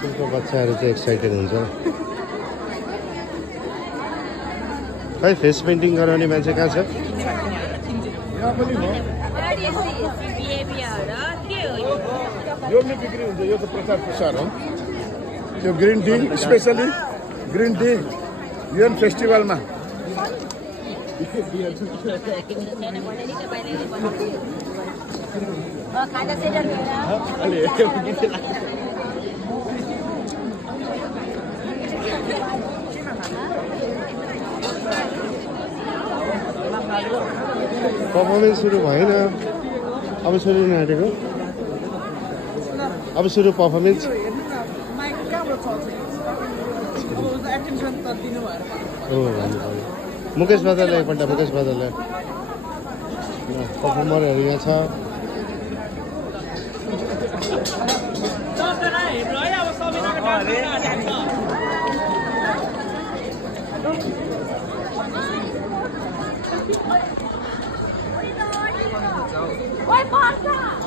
स्कुलको बच्चाहरू चाहिँ एक्साइटेड हुन्छ खै फेस पेन्टिङ गराउने मान्छे कहाँ छ यो पनि बिक्री हुन्छ यो त प्रचार प्रसार हो यो green tea especially green tea UN फेस्टिभलमा पर्फर्मेन्स सुरु भएन अब सुरु नाटेको अब सुरु पर्फर्मेन्स मुकेश बदरले एकपल्ट मुकेश बदरले पर्फर्मरहरू यहाँ छ Oi, porta!